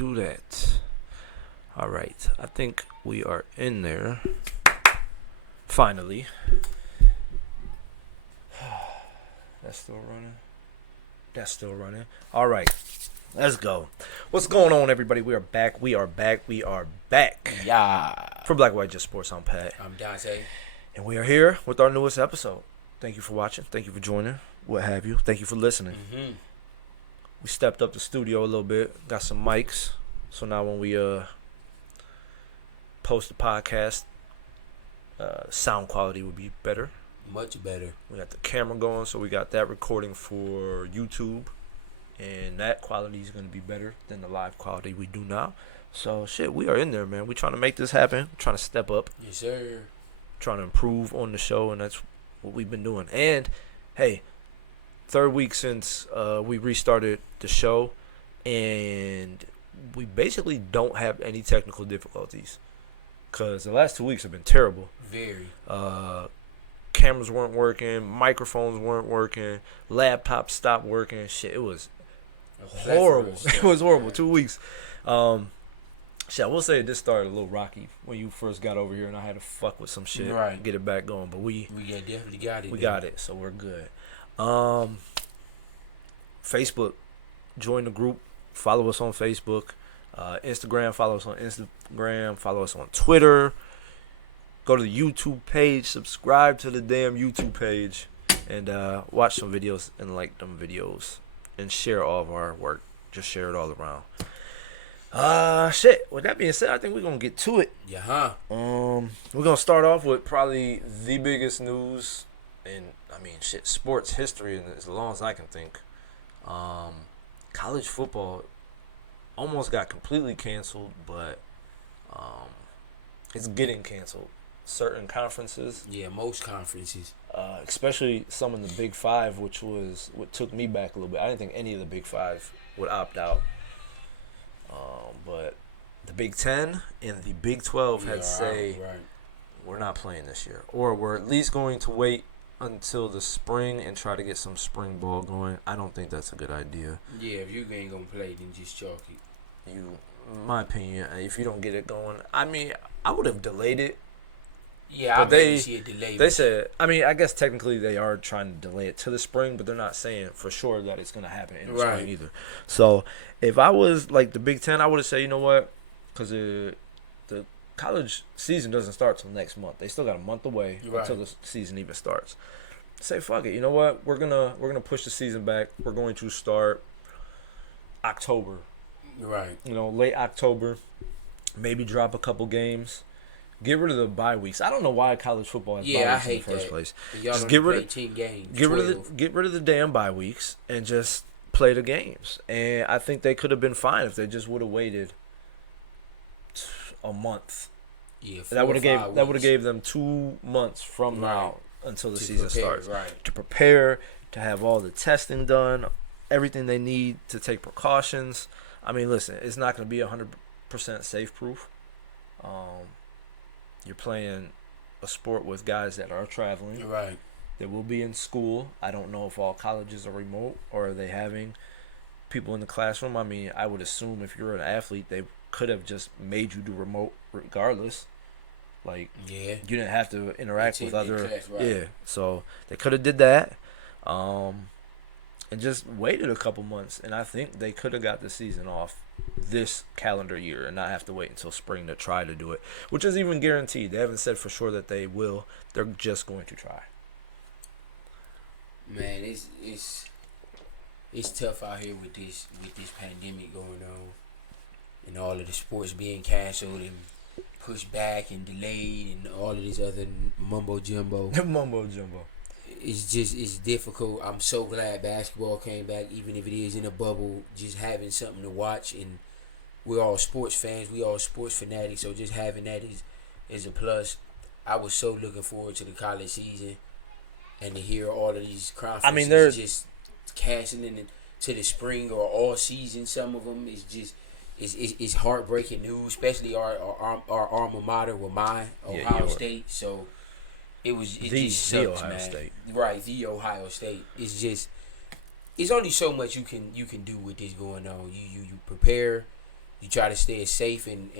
do that. All right. I think we are in there. Finally. That's still running. That's still running. All right. Let's go. What's going on, everybody? We are back. We are back. We are back. Yeah. For Black White Just Sports, I'm Pat. I'm Dante. And we are here with our newest episode. Thank you for watching. Thank you for joining. What have you. Thank you for listening. Mm-hmm. We stepped up the studio a little bit. Got some mics. So now when we post the podcast, sound quality will be better. Much better. We got the camera going, so we got that recording for YouTube. And that quality is going to be better than the live quality we do now. So, shit, we are in there, man. We trying to make this happen. Trying to step up. Yes, sir. Trying to improve on the show, and that's what we've been doing. And, hey, third week since we restarted the show, and we basically don't have any technical difficulties. Because the last 2 weeks have been terrible. Very. Cameras weren't working, microphones weren't working, laptops stopped working. Shit, it was horrible. It was horrible. 2 weeks. Shit, I will say this started a little rocky when you first got over here, and I had to fuck with some shit, right, get it back going. But we definitely got it. We got it, so we're good. Facebook, join the group, follow us on Facebook. Instagram, follow us on Instagram, follow us on Twitter. Go to the YouTube page, subscribe to the damn YouTube page, and watch some videos and like them videos, and share all of our work. Just share it all around. Shit. With that being said, I think we're gonna get to it. Yeah. We're gonna start off with probably the biggest news in, sports history, and as long as I can think. College football almost got completely canceled, but it's getting canceled. Certain conferences. Yeah, most conferences. Especially some in the Big Five, which was what took me back a little bit. I didn't think any of the Big Five would opt out. But the Big Ten and the Big 12 had say, we're not playing this year. Or we're at least going to wait until the spring and try to get some spring ball going. I don't think that's a good idea. Yeah, if you ain't going to play, then just chalk it. In my opinion, if you don't get it going, I would have delayed it. Yeah, but they see a delay. They said, I guess technically they are trying to delay it to the spring, but they're not saying for sure that it's going to happen in the spring either. So if I was like the Big Ten, I would have said, you know what? Because the college season doesn't start till next month. They still got a month away until the season even starts. Say fuck it. You know what? We're gonna push the season back. We're going to start October. Right. Late October. Maybe drop a couple games. Get rid of the bye weeks. I don't know why college football has bye weeks in the first place. Just get rid of 10 games. Get rid of the damn bye weeks and just play the games. And I think they could have been fine if they just would have waited a month. Yeah, that would have gave them 2 months from now until the season starts. Right. To prepare, to have all the testing done, everything they need to take precautions. Listen, it's not going to be 100% safe proof. You're playing a sport with guys that are traveling. Right. They will be in school. I don't know if all colleges are remote or are they having people in the classroom. I would assume if you're an athlete, they could have just made you do remote regardless. You didn't have to interact with other. Class, right. Yeah. So they could have did that. And just waited a couple months, and I think they could have got the season off this calendar year and not have to wait until spring to try to do it, which is even guaranteed. They haven't said for sure that they will. They're just going to try. Man, it's tough out here with this pandemic going on, and all of the sports being canceled and pushed back and delayed, and all of this other mumbo jumbo. Mumbo jumbo. It's difficult. I'm so glad basketball came back, even if it is in a bubble, just having something to watch. And we're all sports fans. We all sports fanatics. So just having that is a plus. I was so looking forward to the college season and to hear all of these conferences just canceling to the spring or all season. Some of them is just it's heartbreaking news, especially our alma mater with Ohio State. So it just sucks, man. State. Right, the Ohio State. It's only so much you can do with this going on. You prepare, You try to stay as safe and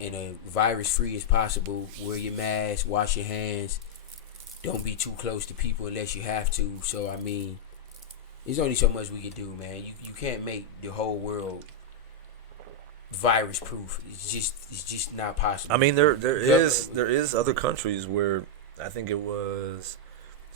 a virus free as possible. Wear your mask, wash your hands. Don't be too close to people unless you have to. So I mean, there's only so much we can do, man. You can't make the whole world virus proof. It's just not possible. I mean, there is other countries where I think is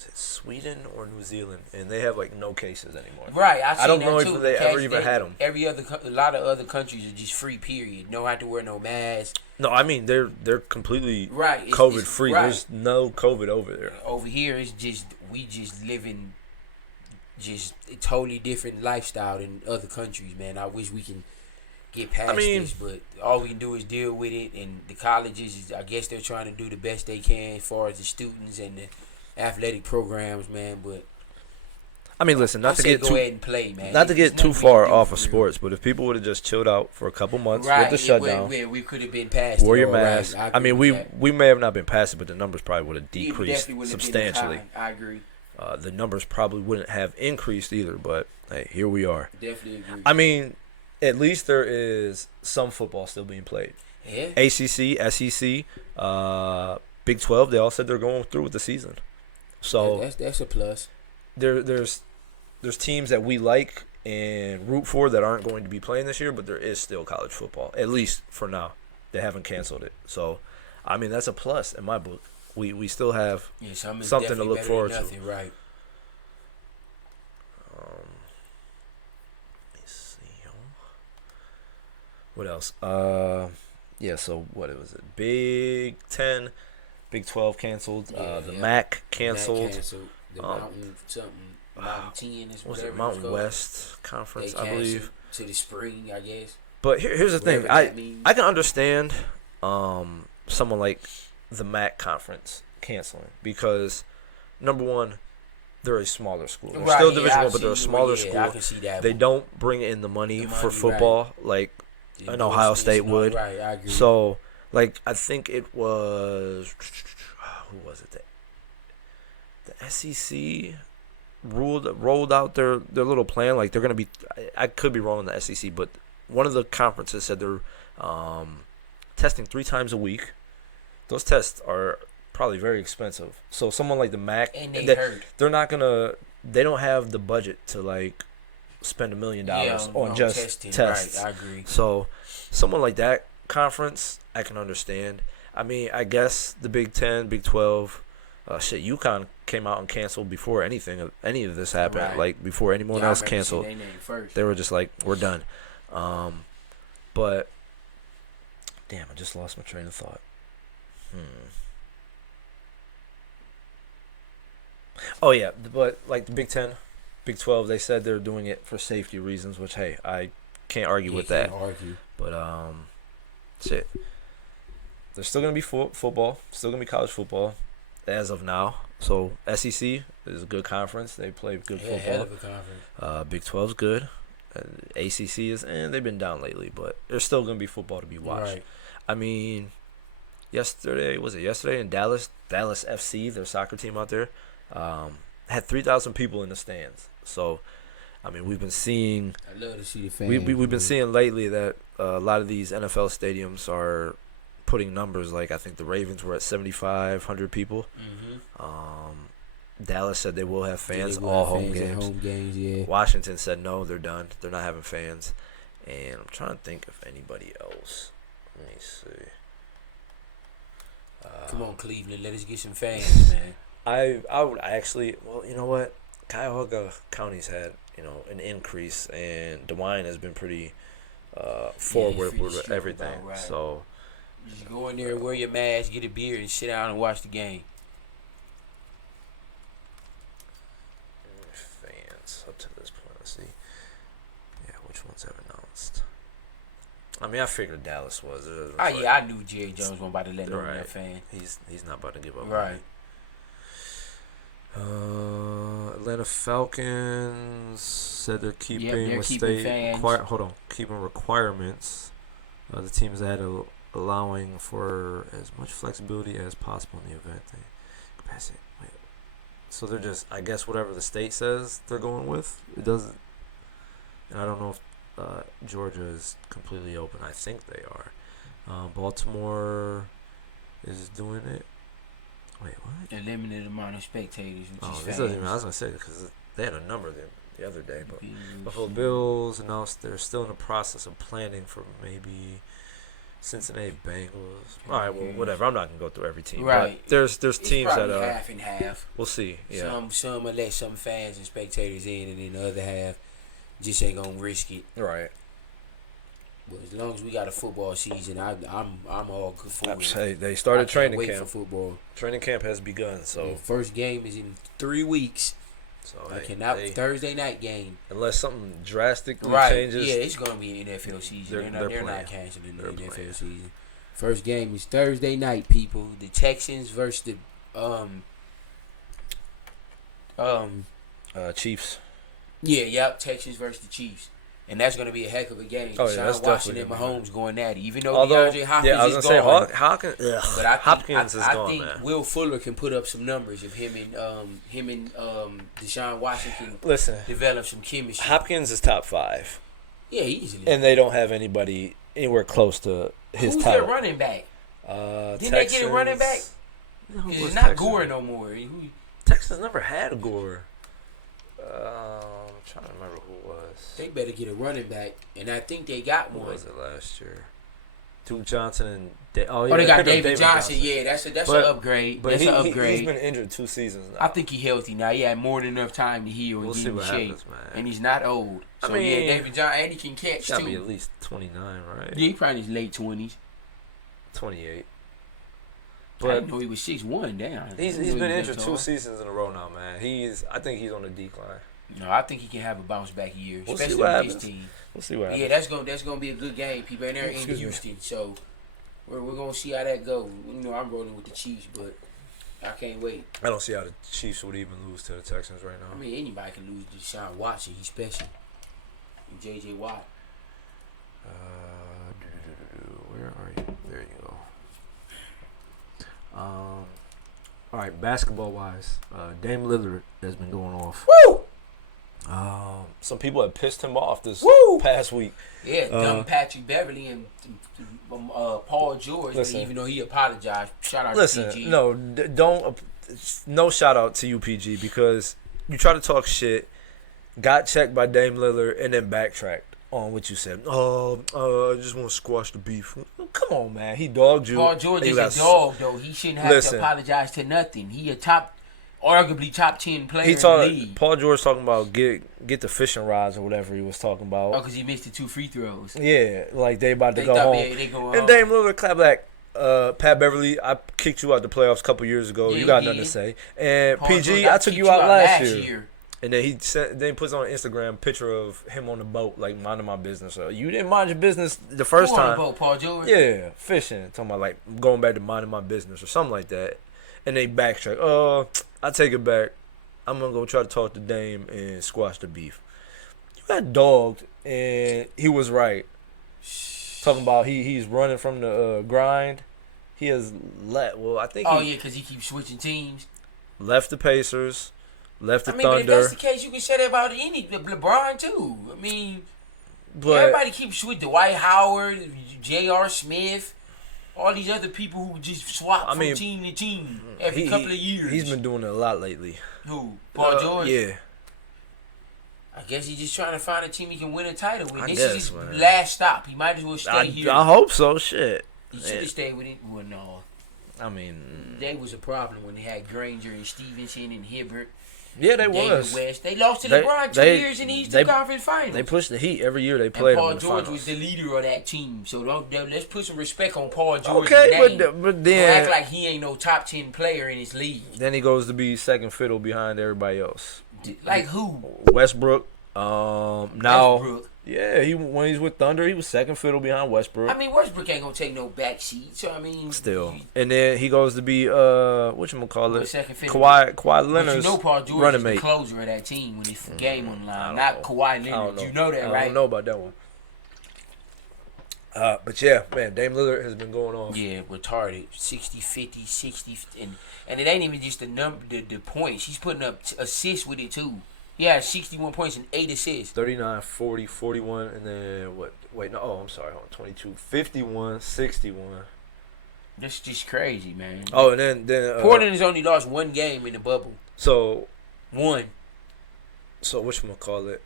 it Sweden or New Zealand, and they have like no cases anymore. Right, I don't know if they ever even had them. A lot of other countries are just free. Period. No have to wear no mask. No, I mean they're completely right. COVID free. Right. There's no COVID over there. Over here, it's just we just living just a totally different lifestyle than other countries, man. I wish we can get past this, but all we can do is deal with it. And the colleges, I guess they're trying to do the best they can as far as the students and the athletic programs, man. But I mean, listen, not to get go ahead and play, man. Not to get too far off of sports, but if people would have just chilled out for a couple months with the shutdown, we could have been past. Wear your mask. I mean, we may have not been past it, but the numbers probably would have decreased substantially. I agree. The numbers probably wouldn't have increased either, but hey, here we are. Definitely agree. I mean, at least there is some football still being played. Yeah. ACC, SEC, Big 12, they all said they're going through with the season. So that's a plus. There's teams that we like and root for that aren't going to be playing this year, but there is still college football, at least for now. They haven't canceled it. So, I mean, that's a plus in my book. We still have something to look forward to. Right. Let me see. What else? Yeah, so what was it? Big 10, Big 12 canceled. The MAC canceled. The Mountain something. Mountain 10 is was it Mountain West Conference, I believe. To the spring, I guess. But here's the thing. I can understand someone like the MAC conference canceling because, number one, they're a smaller school. They're still Division I, but they're a smaller school. I can see that they don't bring in the money for football like an Ohio State would. Right, I agree. So, like, I think it was who was it? The SEC rolled out their little plan. Like, they're gonna be. I could be wrong on the SEC, but one of the conferences said they're testing 3 times a week. Those tests are probably very expensive. So someone like the MAC, they're not gonna. They don't have the budget to like spend $1 million on just testing. tests. Right, I agree. So someone like that conference, I can understand. I mean, I guess the Big 10, Big 12, UConn came out and canceled before any of this happened. Right. Like before anyone else canceled, they were just like, we're done. But damn, I just lost my train of thought. Oh yeah, but like the Big 10, Big 12, they said they're doing it for safety reasons, which hey, I can't argue with that. But shit, there's still gonna be football, still gonna be college football, as of now. So SEC is a good conference. They play good football. Hell of a conference. Big 12's good. ACC is, and they've been down lately, but there's still gonna be football to be watched. Right. I mean, yesterday in Dallas FC, their soccer team out there, had 3,000 people in the stands. So, I mean, we've been seeing. I love to see the fans. We've been seeing lately that a lot of these NFL stadiums are putting numbers like I think the Ravens were at 7,500 people. Dallas said they will have fans all home games. Yeah. Washington said no, they're done. They're not having fans. And I'm trying to think of anybody else. Let me see. Come on, Cleveland. Let us get some fans, man. I would actually, well, you know what? Cuyahoga County's had, an increase, and DeWine has been pretty forward with everything. Right. So just go in there, wear your mask, get a beer, and sit down and watch the game. Fans up to this point, let's see. Yeah, which ones have announced? I mean, I figured Dallas was. I knew Jerry Jones wasn't about to let no that fan. He's not about to give up. Right. Atlanta Falcons said they're keeping keeping requirements. The teams that allowing for as much flexibility as possible in the event. Capacity. Wait. So they're just, I guess, whatever the state says they're going with. It doesn't. And I don't know if Georgia is completely open. I think they are. Baltimore is doing it. Wait, what? A limited amount of spectators, which is this fast. doesn't even. I was gonna say because they had a number the other day, but Buffalo Bills announced they're still in the process of planning for maybe Cincinnati Bengals. All right, well, whatever. I'm not gonna go through every team. Right. But there's It's teams that half and half. We'll see. Yeah. Some will let some fans and spectators in, and then the other half just ain't gonna risk it. Right. But as long as we got a football season, I'm all good for it. Hey, they started training wait camp. for football. Training camp has begun. So the first game is in 3 weeks. So Thursday night game. Unless something drastically changes. Yeah, it's gonna be an NFL season. They're not canceling the NFL playing. season. First game is Thursday night, people. The Texans versus the Chiefs. Texans versus the Chiefs. And that's going to be a heck of a game. Oh, yeah, Sean that's Watson definitely and Mahomes going at it. Even though Although, DeAndre Hopkins I was is gonna gone. say Hopkins. But I think man. Will Fuller can put up some numbers if him and Deshaun Watson can develop some chemistry. Hopkins is top 5. Yeah, easily. And they don't have anybody anywhere close to his Who's title. their running back? Didn't they get a running back? It's not Gore no more. Texans never had a Gore. I'm trying to remember who it was. They better get a running back, and I think they got one. Who was it last year? Duke Johnson and they got David Johnson. Yeah, that's an upgrade. But that's an upgrade. He's been injured 2 seasons now. I think he's healthy now. He had more than enough time to heal and get in shape. Happens, man. And he's not old. So David Johnson, and he can catch too. Gotta be at least 29, right? Yeah, he probably in his late 20s. 28. But I didn't know he was 6'1". Damn. He's been injured 2 seasons in a row now, man. I think he's on the decline. No, I think he can have a bounce back year, especially with his team. We'll see what happens. Yeah, that's gonna be a good game, people. And they're in Houston, so we're gonna see how that goes. I'm rolling with the Chiefs, but I can't wait. I don't see how the Chiefs would even lose to the Texans right now. I mean, anybody can lose to Deshaun Watson. He's special. And J.J. Watt. Where are you? There you go. All right, basketball wise, Dame Lillard has been going off. Woo! Some people have pissed him off this past week. Yeah, dumb Patrick Beverly and Paul George. Even though he apologized, shout out to PG. No shout out to you, PG, because you try to talk shit, got checked by Dame Lillard, and then backtracked on what you said. I just want to squash the beef. Come on, man. He dogged you. Paul George is a dog, though. He shouldn't have to apologize to nothing. He arguably top 10 player in the league. Paul George talking about get the fishing rods or whatever he was talking about. Oh, because he missed the 2 free throws. Yeah, like they about to go home. And Dame Lillard clap back. Pat Beverly, I kicked you out the playoffs a couple years ago. Yeah, you got nothing to say. And Paul PG, George, I took you out last year. And then he puts on Instagram picture of him on the boat, like minding my business. So you didn't mind your business the first time. On the boat, Paul George? Yeah, fishing. Talking about like going back to minding my business or something like that. And they backtrack. I take it back. I'm gonna go try to talk to Dame and squash the beef. You got dogged, and he was right. Talking about he's running from the grind. He has left. Well, I think. Because he keeps switching teams. Left the Pacers. Left the Thunder. But if that's the case, you can say that about LeBron too. I mean, everybody keeps switching. Dwight Howard, J.R. Smith. All these other people who just swap from team to team every couple of years. He's been doing it a lot lately. Who? Paul George? Yeah. I guess he's just trying to find a team he can win a title with. This is his last stop. He might as well stay here. I hope so. Shit. He should have stayed with it. Well, no. I mean, they was a problem when they had Granger and Stevenson and Hibbert. Yeah, they was. West. They lost to LeBron 2 years in the Eastern Conference Finals. They pushed the Heat every year they played. And Paul George was the leader of that team. So let's put some respect on Paul George's name. But then act like he ain't no top 10 player in his league. Then he goes to be second fiddle behind everybody else. Like who? Westbrook. Now. Westbrook. Yeah, when he's with Thunder, he was second fiddle behind Westbrook. I mean, Westbrook ain't gonna take no back seat. So I mean, still, and then he goes to be whatchamacallit, second fiddle. Kawhi Leonard's Paul George running is mate. The closer of that team when it's game on the line, not Kawhi Leonard. You know that, right? I don't know about that one. But yeah, man, Dame Lillard has been going on. Yeah, retarded. 60, 50, 60, and it ain't even just the points. He's putting up assists with it too. He had 61 points and 8 assists. 39, 40, 41, and then what? Wait, no. Oh, I'm sorry. Hold on. 22, 51, 61. That's just crazy, man. Oh, and then Portland has only lost one game in the bubble. So One. So whatchamacallit,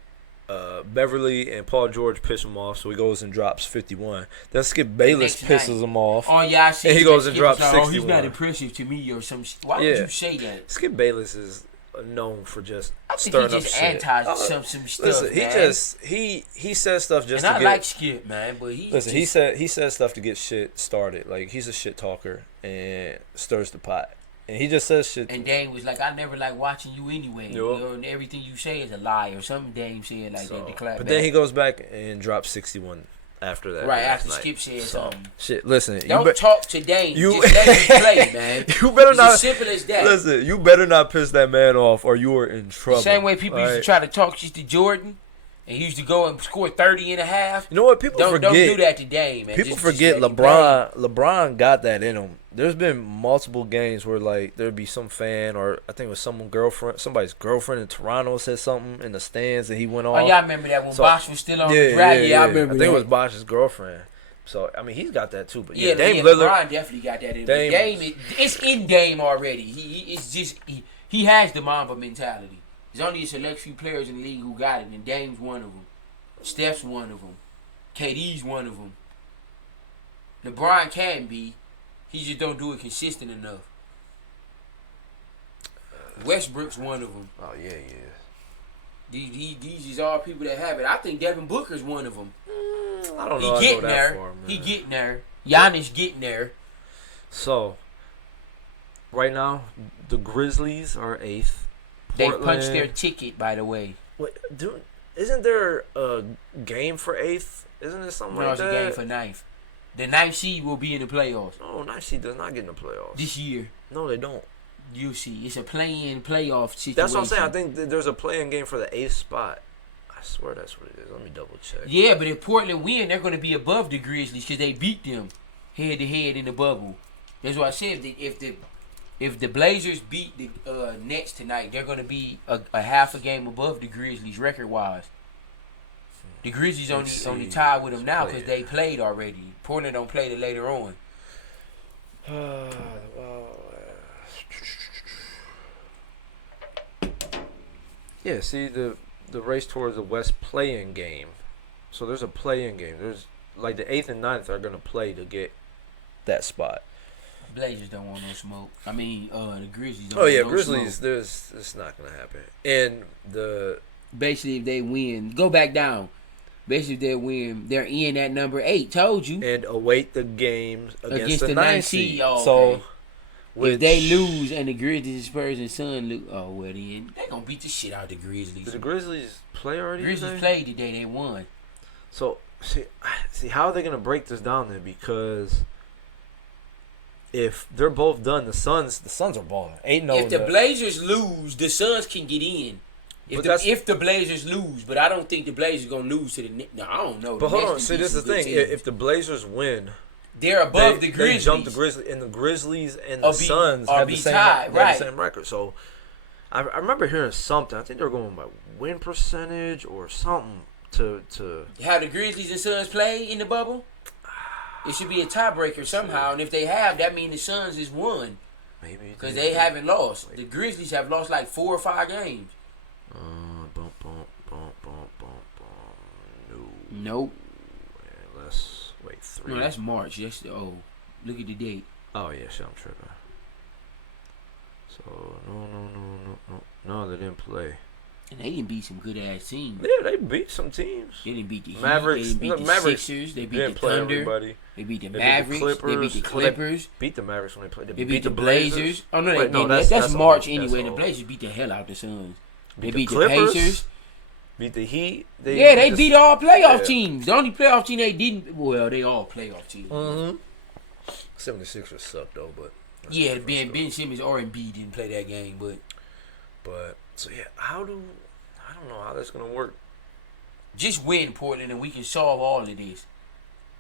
Beverly and Paul George piss him off, so he goes and drops 51. Then Skip Bayless pisses him off. Oh yeah, I see. And he goes and drops 61. Oh, he's not impressive to me or some. Why would you say that? Skip Bayless is known for just I think stirring he just up shit. some stuff. Listen, man. he says stuff just and to I get. like Skip, man, but He says stuff to get shit started. Like he's a shit talker and stirs the pot. And he just says shit. And Dame was like, I never like watching you anyway. You know, and everything you say is a lie or something. Dame said like that. But then he goes back and drops 61 after that. Right after Skip said something. Shit, listen. Don't talk to Dame. Just let him play, man. You better not. As simple as that. Listen, you better not piss that man off, or you are in trouble. The same way people used to try to talk shit to Jordan. And he used to go and score 30 and a half. You know what? People forget. Don't do that today, man. People forget LeBron. LeBron got that in him. There's been multiple games where like there'd be some fan or I think it was somebody's girlfriend in Toronto said something in the stands and he went off. Oh, y'all remember that when Bosh was still on the draft? Yeah, I remember. I think it was Bosh's girlfriend. So I mean, he's got that too. But Dame Lillard, LeBron definitely got that in him. Dame, it's in Dame already. He has the Mamba mentality. There's only a select few players in the league who got it, and Dame's one of them. Steph's one of them. KD's one of them. LeBron can be. He just don't do it consistent enough. Westbrook's one of them. Oh, yeah. These is all people that have it. I think Devin Booker's one of them. I don't know. He getting there. He getting there. Giannis getting there. So, right now, the Grizzlies are 8th. Portland. They punched their ticket, by the way. Wait, isn't there a game for 8th? Isn't it something like that? No, it's a game for 9th. The 9th seed will be in the playoffs. No, 9th seed does not get in the playoffs. This year. No, they don't. You'll see. It's a play-in playoff situation. That's what I'm saying. I think there's a play-in game for the 8th spot. I swear that's what it is. Let me double check. Yeah, but if Portland win, they're going to be above the Grizzlies because they beat them head-to-head in the bubble. That's why I said if the Blazers beat the Nets tonight, they're going to be a half a game above the Grizzlies record-wise. The Grizzlies only tied with them now because they played already. Portland don't play till later on. Yeah, see the race towards the West play-in game. So there's a play-in game. There's like the 8th and 9th are gonna play to get that spot. Blazers don't want no smoke. I mean, the Grizzlies don't want no Grizzlies, smoke. It's not gonna happen. And basically if they win, go back down. Basically if they win, they're in at number 8. Told you. And await the games against the 9th seed. Oh, so okay. If they lose and the Grizzlies, Spurs, and Sun lose, then they gonna beat the shit out of the Grizzlies. Did the Grizzlies play already? Grizzlies played today. They won. So see how are they gonna break this down then? Because if they're both done, the Suns are balling. 8-0. If the Blazers lose, the Suns can get in. If the Blazers lose, but I don't think the Blazers gonna lose to the Knicks. No, I don't know. But hold on, see this is the thing. If the Blazers win, they're above the Grizzlies. They jump the Grizzlies, and the Grizzlies and the Suns have the same record. So I remember hearing something. I think they were going by win percentage or something to how the Grizzlies and Suns play in the bubble. It should be a tiebreaker somehow, and if they have, that means the Suns is won. Maybe because they haven't lost. The Grizzlies have lost like 4 or 5 games. Nope. Yeah, let's wait 3. No, that's March. That's look at the date. Oh yeah, shit, I'm tripping. So no, they didn't play. And they didn't beat some good ass teams. Yeah, they beat some teams. They didn't beat the Mavericks. Heat. They didn't beat the Sixers. They beat the Thunder. Everybody. They beat the Mavericks. They beat the Clippers. They beat the Mavericks when they played. They beat the Blazers. Oh no, Wait, that's March anyway. The Blazers beat the hell out the Suns. They beat the Pacers. Beat the Heat. They beat all playoff teams. The only playoff team they didn't. Well, they all playoff teams. 76ers sucked though, but yeah, Ben Simmons or Embiid didn't play that game, but so yeah, I don't know how that's gonna work. Just win Portland and we can solve all of this.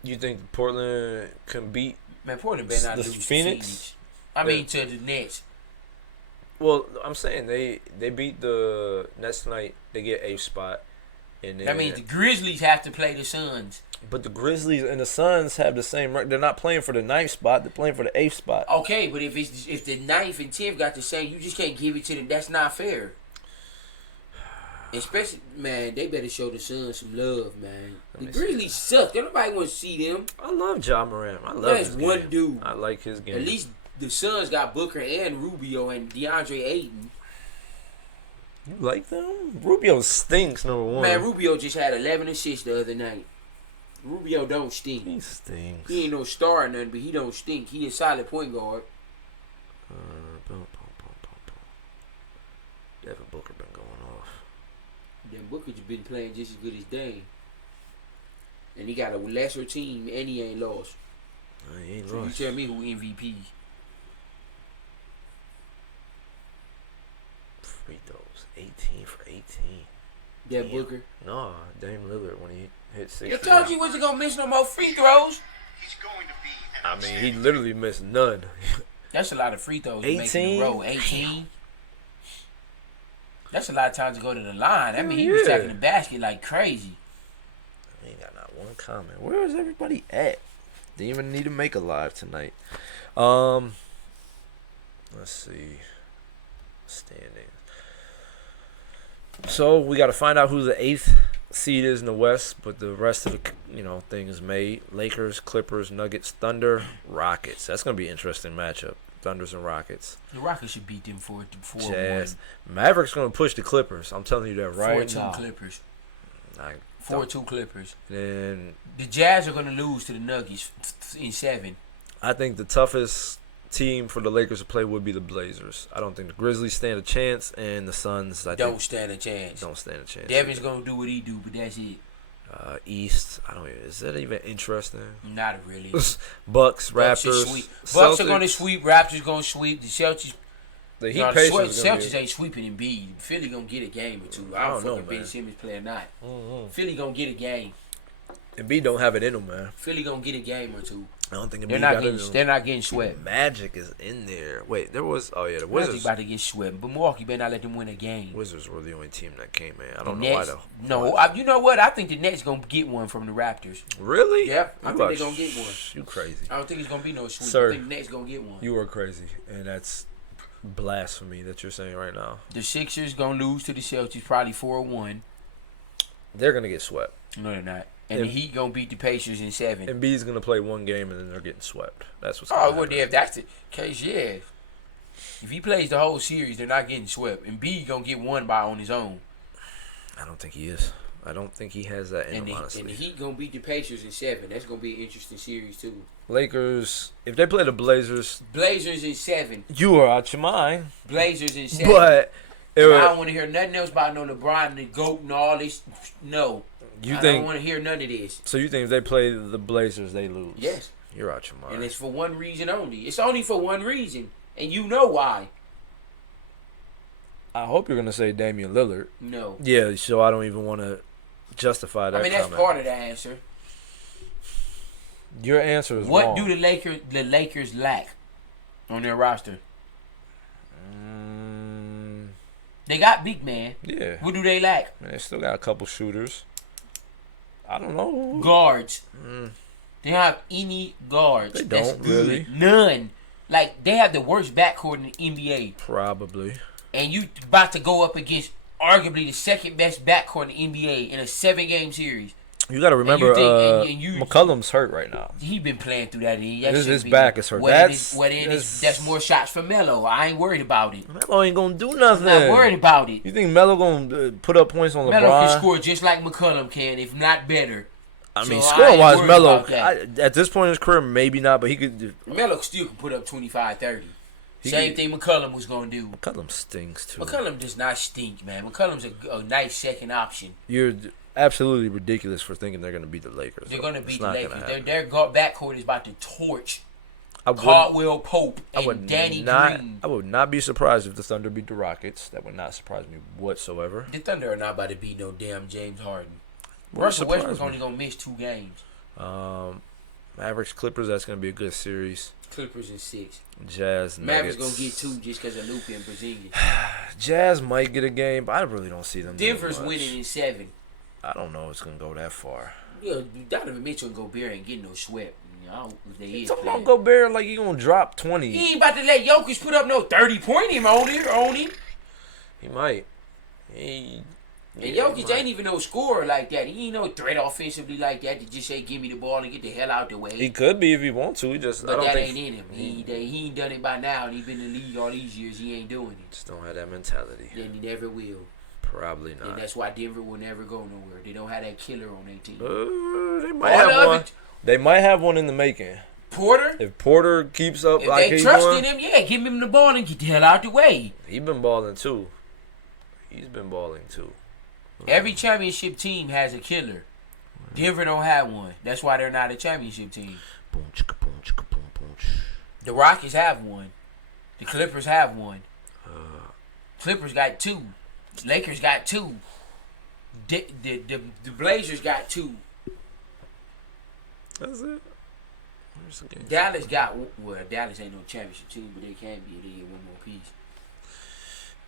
You think Portland can beat? Man, Portland better not lose Phoenix? I mean to the Nets. Well, I'm saying they beat the Nets tonight. They get 8th spot. And then, That means the Grizzlies have to play the Suns. but the Grizzlies and the Suns have the same record. They're not playing for the 9th spot. They're playing for the 8th spot. Okay, but if the 9th and 10th got the same, you just can't give it to them. That's not fair. Especially, man, they better show the Suns some love, man. The Grizzlies suck. Don't nobody want to see them. I love Ja Morant. I love That's his one game. dude. I like his game. At least the Suns got Booker and Rubio and DeAndre Ayton. You like them? Rubio stinks, number one. Man, Rubio just had 11 assists the other night. Rubio don't stink. He stinks. He ain't no star or nothing, but he don't stink. He a solid point guard. Devin Booker been going off. Then Booker just been playing just as good as Dame. And he got a lesser team, and he ain't lost. He ain't So lost. you tell me who MVP. Free throws. 18 for 18. That Damn. Booker. No, Dame Lillard when he hit 6. I told you wasn't gonna miss no more free throws. I mean, he literally missed none. That's a lot of free throws. 18? In a row. 18. That's a lot of times to go to the line. I mean, he was attacking the basket like crazy. I ain't got not one comment. Where is everybody at? Didn't even need to make a live tonight. Let's see. Standings. So we got to find out who the 8th seed is in the West, but the rest of the thing is made. Lakers, Clippers, Nuggets, Thunder, Rockets. That's gonna be an interesting matchup. Thunders and Rockets. The Rockets should beat them 4-1. Jazz. Mavericks gonna push the Clippers. I'm telling you that right 4-2 now. Clippers. 4-2 4-2 Clippers. And The Jazz are gonna lose to the Nuggets in 7. I think the toughest team for the Lakers to play would be the Blazers. I don't think the Grizzlies stand a chance, and the Suns Don't stand a chance. don't stand a chance. Devin's gonna do what he do, but that's it. East, I don't even. Is that even interesting? Not really. Bucks, Bucks Raptors, Bucks are gonna sweep. Raptors gonna sweep. The Celtics. The Heat No, Pacers Celtics ain't sweeping Embiid. Philly gonna get a game or two. I don't know, fucking man. Ben Simmons play or not. Mm-hmm. Philly gonna get a game. Embiid don't have it in him, man. Philly gonna get a game or two. I don't think Embiid They're not got it in getting. him. They're not getting swept. Magic is in there. Wait, there was. Oh yeah, the Magic Wizards. about to get swept. But Milwaukee better not let them win a game. Wizards were the only team that came in. I The don't know why Nets, though. no, you know what? I think the Nets gonna get one from the Raptors. Really? Yeah, I You think are they're gonna get one. You crazy? I don't think it's gonna be no sweep. Sir, I think the Nets gonna get one. You are crazy, and that's blasphemy that you're saying right now. The Sixers gonna lose to the Celtics probably 4-1. They're gonna get swept. No, they're not. And the Heat gonna beat the Pacers in 7. Embiid's gonna play one game and then they're getting swept. That's what's. Oh, gonna well, happen. if that's the case, yeah. If he plays the whole series, they're not getting swept. And B gonna get one by on his own. I don't think he is. I don't think he has that in him, honestly. And the Heat gonna beat the Pacers in 7. That's gonna be an interesting series too. Lakers, if they play the Blazers, Blazers in 7. you are out your mind. Blazers in 7. But I don't want to hear nothing else about no LeBron and the GOAT and all this. No. you I think don't want to hear none of this. so? You think if they play the Blazers, they lose? Yes. You're out your mind. And it's for one reason only. It's only for one reason. And you know why. I hope you're gonna say Damian Lillard. No. Yeah, so I don't even want to justify that. I mean, that's comment. part of the answer. Your answer is What wrong. do the Lakers lack on their roster? They got big man. Yeah, What do they lack? man, they still got a couple shooters. I don't know. Guards. They don't have any guards. They that's don't, good. really. None. Like, they have the worst backcourt in the NBA. Probably. And you about to go up against arguably the second best backcourt in the NBA in a 7-game series. You got to remember, and you- McCollum's hurt right now. He been playing through that. His back is hurt. That's more shots for Melo. I ain't worried about it. Melo ain't gonna do nothing. I'm not worried about it. You think Melo gonna put up points on LeBron? Melo can score just like McCollum can, if not better. I mean, So I scoring ain't wise, worried Melo about that. at this point in his career, maybe not, but he could. Melo still can put up 25, 30. He Same could- thing McCollum was going to do. McCollum stinks too. McCollum does not stink, man. McCollum's a nice second option. You're absolutely ridiculous for thinking they're gonna beat the Lakers. They're though. going to It's beat the not Lakers. gonna Their happen. backcourt is about to torch I wouldn't- Caldwell Pope I would and Danny not. Green. I would not be surprised if the Thunder beat the Rockets. That would not surprise me whatsoever. The Thunder are not about to beat no damn James Harden. Would Russell surprise Westbrook's me. only going to miss 2 games. Mavericks Clippers. That's gonna be a good series. Clippers in 6. Jazz Mavericks Nuggets. gonna get 2 just because of Luka and Porzingis. Jazz might get a game, but I really don't see them. Denver's winning in 7. I don't know if it's gonna go that far. Yeah, Donovan Mitchell and Gobert ain't getting no sweat. You know, I don't know if they is Talking playing. about Gobert like he gonna drop 20. He ain't about to let Jokic put up no 30-point him on him. He might. And Jokic ain't even no scorer like that. He ain't no threat offensively like that to just say, give me the ball and get the hell out the way. He could be if he wants to. He just But I don't that think ain't in him. He ain't done it by now, and he been in the league all these years. He ain't doing it. just don't have that mentality. And he never will. Probably not. And that's why Denver will never go nowhere. They don't have that killer on their team. They might have one. They might have one in the making. Porter? If Porter keeps up If like they he's trust doing, in him, yeah, give him the ball and get the hell out the way. he been balling too. He's been balling too. Every championship team has a killer. Denver don't have one. That's why they're not a championship team. Boom, chicka, boom, chicka, boom, boom. The Rockets have one. The Clippers have one. Clippers got 2. Lakers got 2. The Blazers got 2. That's it. Where's the game? Dallas got, well, Dallas ain't no championship team, but they can be if they get one more piece.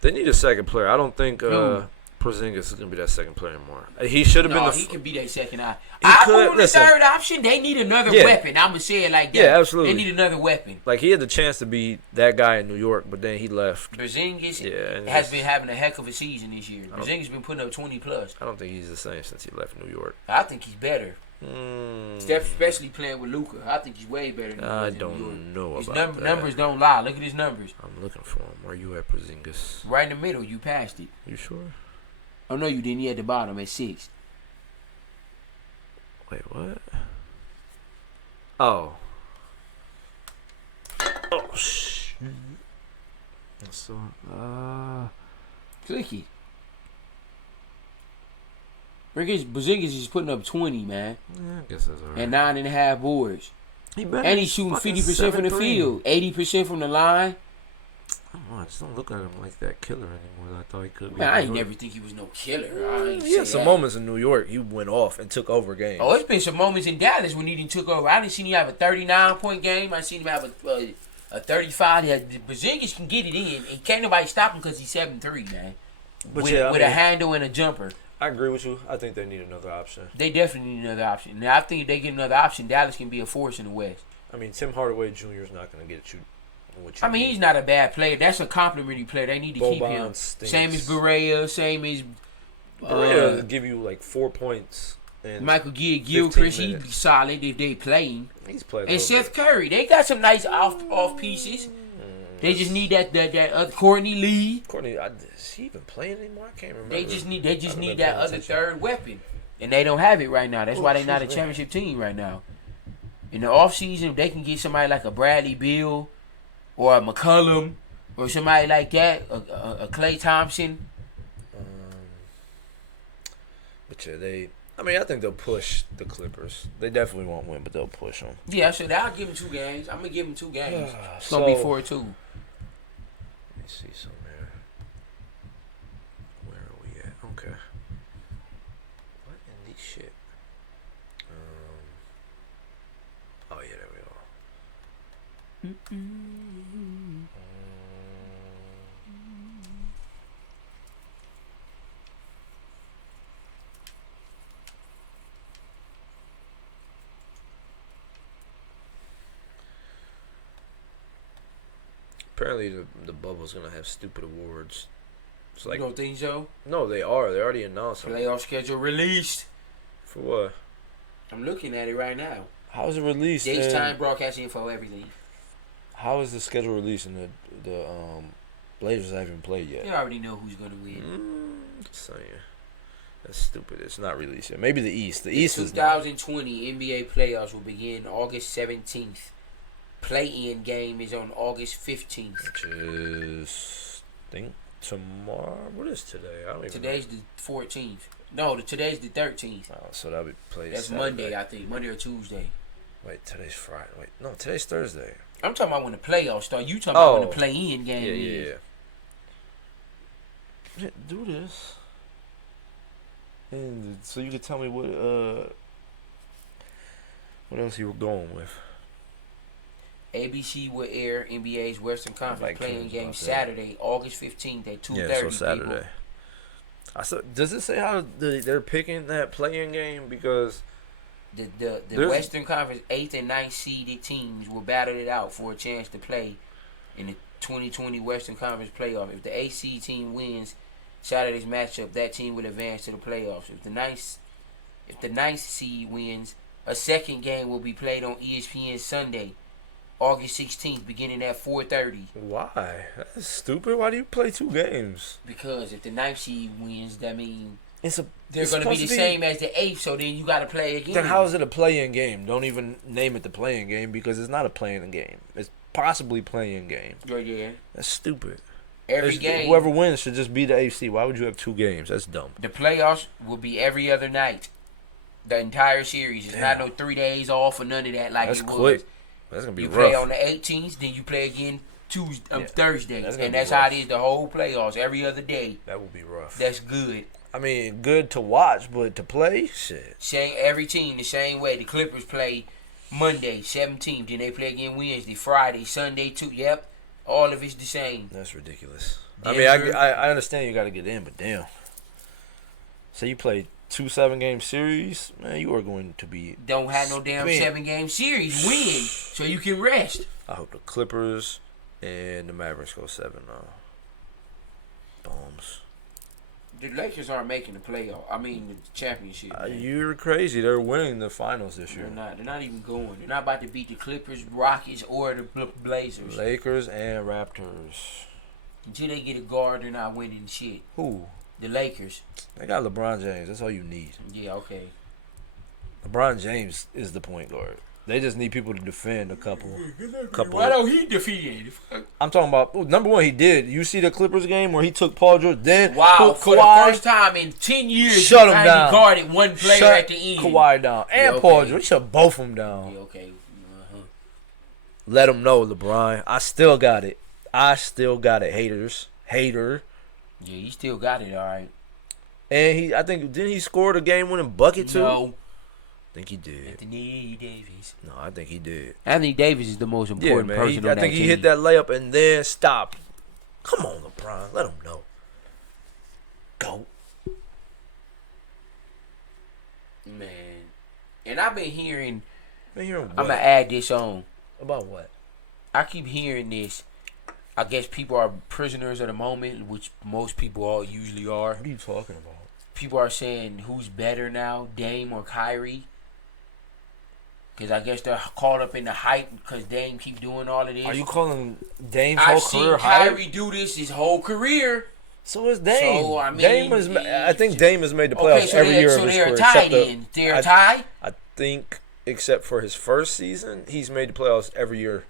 They need a second player. I don't think Porzingis is gonna be that second player anymore. He should have been. He can be that second eye. could, The third option, they need another weapon. I'm gonna say it like that. Yeah, absolutely. They need another weapon. Like he had the chance to be that guy in New York, but then he left. Porzingis has been having a heck of a season this year. Porzingis been putting up 20 plus. I don't think he's the same since he left New York. I think he's better. Steph, especially playing with Luka, I think he's way better than he was I in New York. don't know His about that. numbers don't lie. Look at his numbers. I'm looking for him. Where you at, Porzingis? Right in the middle, you passed it. You sure? Oh no, you didn't. He at the bottom at 6. Wait, what? Oh. Oh shit. So, Click it. Porzingis is putting up 20, man, yeah, I guess that's alright. and 9.5 boards. And he's shooting 50% from the field, 80% from the line. I just don't look at him like that killer anymore. I thought he could be. Man, I ain't never think he was no killer. He had some moments in New York. He went off and took over games. Oh, it's been some moments in Dallas when he didn't took over. I didn't see him have a 39-point game. I seen him have a 35. Porzingis can get it in, and can't nobody stop him because he's 7'3", man. But with a handle and a jumper. I agree with you. I think they need another option. They definitely need another option. Now, I think if they get another option, Dallas can be a force in the West. I mean, Tim Hardaway Jr. is not going to get you. He's not a bad player. That's a complimentary player. They need to keep him. Stinks. Same as Barea. Same as Barea give you like 4 points. And Michael Gilchrist. He's solid if they play him. He's playing. And Seth Curry. They got some nice off pieces. They just need that other Courtney Lee. Is he even playing anymore? I can't remember. They just need that other third weapon, and they don't have it right now. That's why they're not a championship team right now. In the offseason, if they can get somebody like a Bradley Beal or a McCollum or somebody like that, a Klay Thompson. But yeah, I think they'll push the Clippers. They definitely won't win, but they'll push them. Yeah, so I'll give them 2 games. I'm gonna give them 2 games. It's gonna be 4-2. Let me see somewhere. Where are we at? Okay. What in the shit? Oh yeah, there we are. Apparently the bubble's gonna have stupid awards. It's like, you don't think so? No, they are. They already announced them. Playoff schedule released. For what? I'm looking at it right now. How is it released? Dates, time, broadcast info, everything. How is the schedule released and the Blazers haven't even played yet? You already know who's gonna win. Saying. That's stupid. It's not released yet. Maybe the East. The East is 2020 NBA playoffs will begin August 17th. Play-in game is on August 15th. Which is, I think, tomorrow. What is today? I don't even Today's the 14th. No, today's the 13th. Oh, so that'll be played That's Saturday. Monday, I think. Monday or Tuesday. Wait, today's Friday. Wait, no, today's Thursday. I'm talking about when the playoffs start. You talking about when the play-in game is. Yeah. Do this. And so you can tell me what What else you going with? ABC will air NBA's Western Conference Like playing Kings game about that. Saturday, August 15th at 2:30. Yeah, so Saturday. I saw, does it say how they're picking that playing game? Because The there's- Western Conference 8th and 9th seeded teams will battle it out for a chance to play in the 2020 Western Conference playoff. If the AC team wins Saturday's matchup, that team will advance to the playoffs. If the ninth seed wins, a second game will be played on ESPN Sunday, August 16th, beginning at 4:30. why? That's stupid. Why do you play 2 games? Because if the ninth seed wins, that means It's they're going to be the same as the eighth. So then you got to play again. Then how is it a playing game? Don't even name it the playing game because it's not a playing game. It's possibly playing game. Yeah. That's stupid. Every game. Whoever wins should just be the AFC. Why would you have 2 games? That's dumb. The playoffs will be every other night. The entire series. It's not no 3 days off or none of that like That's it quick. was. That's gonna be You rough. play on the 18th, then you play again Thursday. That's gonna And be that's rough. how it is the whole playoffs. Every other day. That would be rough. That's good. I mean, good to watch, but to play, shit. Every team the same way. The Clippers play Monday, 17th. Then they play again Wednesday, Friday, Sunday too. Yep. All of it's the same. That's ridiculous. Denver. I mean, I understand you got to get in, but damn. So you play 2 7-game series, man. You are going to be. Don't have no damn 7-game series. Win so you can rest. I hope the Clippers and the Mavericks go 7 now. Bombs. The Lakers aren't making the playoff. I mean the championship. Man. You're crazy. They're winning the finals this year. They're not even going. They're not about to beat the Clippers, Rockets, or the Blazers. Lakers and Raptors. Until they get a guard, they're not winning shit. Who? The Lakers. They got LeBron James. That's all you need. Yeah, okay. LeBron James is the point guard. They just need people to defend a couple. Why don't he defeat? I'm talking about number one. He did. You see the Clippers game where he took Paul George. Then wow, put for Kawhi, the first time in 10 years, shut him he down. guarded one player Shut at the end. Kawhi down and Yeah, Paul okay. George. Shut both of them down. Yeah, okay. Let them know, LeBron. I still got it. Haters. Hater. Yeah, he still got it. All right. And I think didn't he score the game-winning bucket too? No. I think he did. Anthony Davis. No, I think he did. Anthony Davis is the most important Yeah, man. person on I that think team. he hit that layup and then stopped. Come on, LeBron. Let him know. Go. Man. And I've been hearing. I'm hearing I'm gonna add this on. About what? I keep hearing this. I guess people are prisoners of the moment, which most people all usually are. What are you talking about? People are saying who's better now, Dame or Kyrie? Because I guess they're caught up in the hype because Dame keep doing all of this. Are you calling Dame's I've whole seen career Kyrie hype? do this his whole career. So is Dame. So, I mean, Dame is. I think Dame has made the playoffs Okay, so every year so of his they're career. a tie except then. They're a tie? I think, except for his first season, he's made the playoffs every year.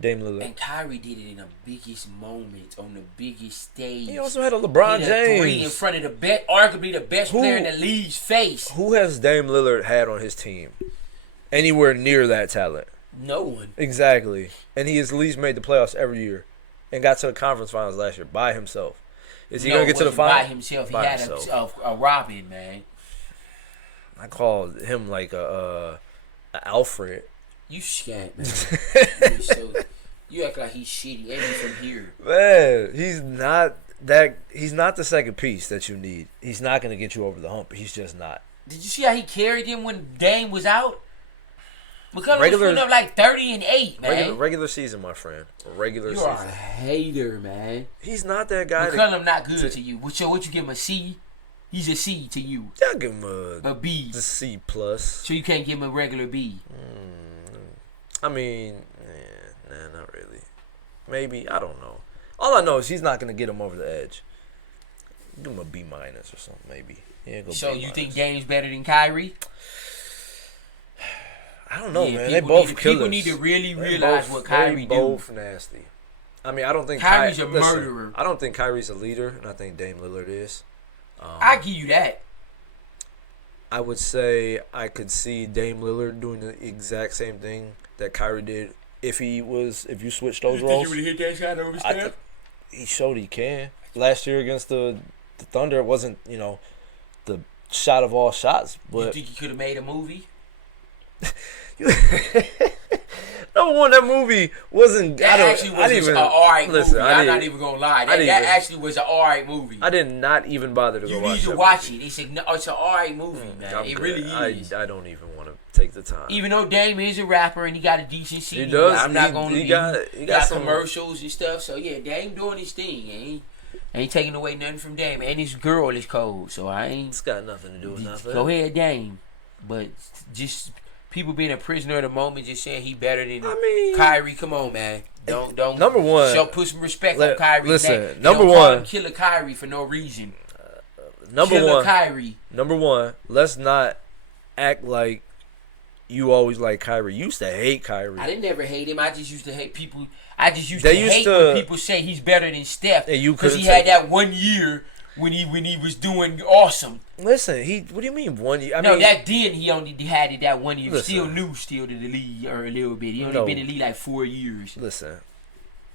Dame Lillard. And Kyrie did it in the biggest moment on the biggest stage. He also had a LeBron Hit a three in James. front of arguably the best player in the league's face. Who has Dame Lillard had on his team? Anywhere near that talent? No one. Exactly. And he has at least made the playoffs every year, and got to the conference finals last year by himself. Is he gonna get to the wasn't finals? by himself? He By had himself. a Robin, man. I called him like a Alfred. You scant, man. You act like he's shitty. Ain't he from here? Man, he's not that. He's not the second piece that you need. He's not gonna get you over the hump. He's just not. Did you see how he carried him when Dame was out? McCollum was Regular- putting up like 30 and 8, man. Regular season, my friend. Regular You're a season. hater, man. He's not that guy. McCollum not good to you. So what you give him a C? He's a C to you. I'll give him A B. a C plus. So you can't give him a regular B. I mean, nah, not really. Maybe, I don't know. All I know is he's not gonna get him over the edge. Give him a B minus or something, maybe. Yeah, go So B you minus. think Dame's better than Kyrie? I don't know, Yeah, man. They people both need to- killers. People need to really They realize both- what Kyrie they do. both nasty. I mean, I don't think Kyrie's a listen, murderer. I don't think Kyrie's a leader, and I think Dame Lillard is. I give you that. I would say I could see Dame Lillard doing the exact same thing that Kyrie did if you switch those roles. hit that shot over I th- he showed he can. Last year against the Thunder, it wasn't, the shot of all shots, You but think he could have made a movie? Number one, that movie wasn't. That actually was an alright movie. I'm not even gonna lie. That actually was an alright movie. I did not even bother to go watch it. You need to watch it. It's an alright movie, man. It really is. I don't even want to take the time. Even though Dame is a rapper and he got a decent CD, he does. I'm not gonna. He got some commercials and stuff. So yeah, Dame doing his thing. Ain't taking away nothing from Dame. And his girl is cold, so I ain't. It's got nothing to do with nothing. Go ahead, Dame. But just people being a prisoner of the moment, just saying he better than Kyrie. Come on, man. Don't. Number one. Put some respect on Kyrie. Listen, number one. Killer Kyrie for no reason. Killer Kyrie. Number one. Let's not act like you always like Kyrie. You used to hate Kyrie. I didn't never hate him. I just used to hate people. I just used to hate when people say he's better than Steph because he had that 1 year when he was doing awesome. Listen, what do you mean 1 year? He only had it that 1 year. Still to the league or a little bit. He only been in the league like 4 years. Listen,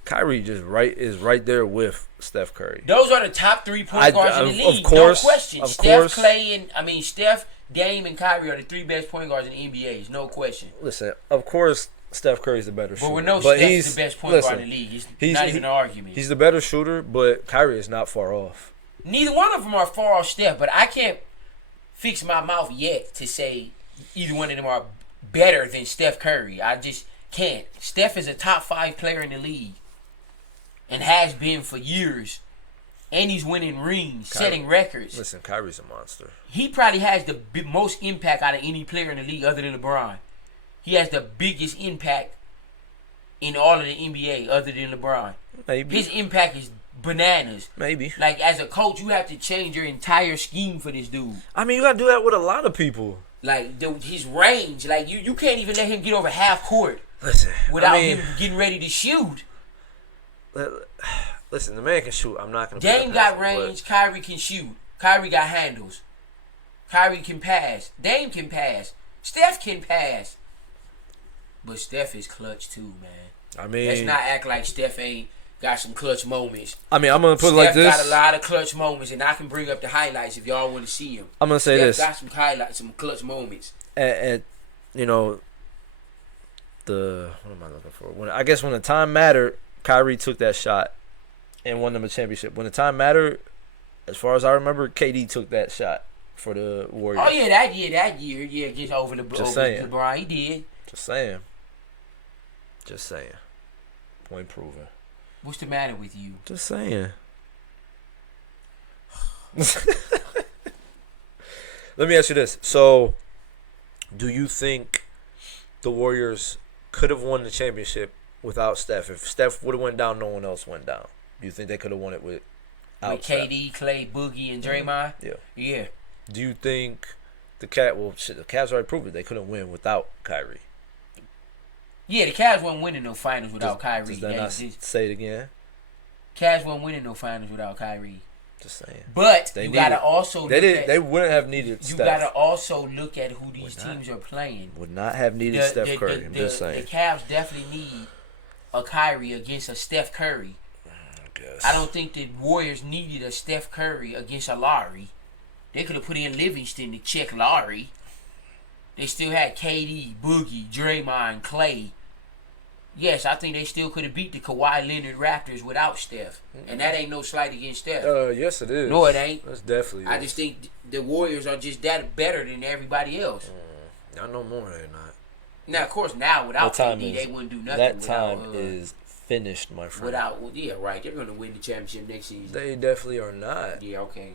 Kyrie is right there with Steph Curry. Those are the top 3 point guards in the league. Of course, no question. Steph, Dame, and Kyrie are the 3 best point guards in the NBA. No question. Listen, of course, Steph Curry's the better shooter. But we know Steph's the best point guard in the league. He's not even an argument. He's the better shooter, but Kyrie is not far off. Neither one of them are far off Steph, but I can't fix my mouth yet to say either one of them are better than Steph Curry. I just can't. Steph is a top 5 player in the league and has been for years. And he's winning rings, setting records. Listen, Kyrie's a monster. He probably has the most impact out of any player in the league other than LeBron. He has the biggest impact in all of the NBA other than LeBron. Maybe. His impact is bananas. Maybe. Like, as a coach, you have to change your entire scheme for this dude. I mean, you got to do that with a lot of people. Like, his range. Like, you can't even let him get over half court without him getting ready to shoot. Listen, the man can shoot. I'm not going to Dame got range. Kyrie can shoot. Kyrie got handles. Kyrie can pass. Dame can pass. Steph can pass. But Steph is clutch too, man. I mean, let's not act like Steph ain't got some clutch moments. I mean, I'm gonna put it like this. Steph got a lot of clutch moments, and I can bring up the highlights if y'all want to see him. I'm gonna say Steph this. Got some highlights, some clutch moments. At what am I looking for? When the time mattered, Kyrie took that shot and won them a championship. When the time mattered, as far as I remember, KD took that shot for the Warriors. Oh yeah, that year, just over LeBron, he did. Just saying. Point proven. What's the matter with you? Just saying. Let me ask you this. So, do you think the Warriors could have won the championship without Steph? If Steph would have went down, no one else went down. Do you think they could have won it with KD, Clay, Boogie, and Draymond? Yeah. Do you think the Cavs already proved it. They couldn't win without Kyrie. Yeah, the Cavs wasn't winning no finals without Kyrie. Does that not say it again? Cavs wasn't winning no finals without Kyrie. Just saying. But you gotta also they wouldn't have needed Steph. You gotta also look at who these teams are playing. Would not have needed Steph Curry. I'm just saying. The Cavs definitely need a Kyrie against a Steph Curry. I don't think the Warriors needed a Steph Curry against a Lowry. They could have put in Livingston to check Lowry. They still had KD, Boogie, Draymond, Clay. Yes, I think they still could have beat the Kawhi Leonard Raptors without Steph. And that ain't no slight against Steph. Yes, it is. No, it ain't. That's definitely I just think the Warriors are just that better than everybody else. I know more they're not. Now, of course, now without KD, they wouldn't do nothing. That time is finished, my friend. Yeah, right. They're going to win the championship next season. They definitely are not. Yeah, okay.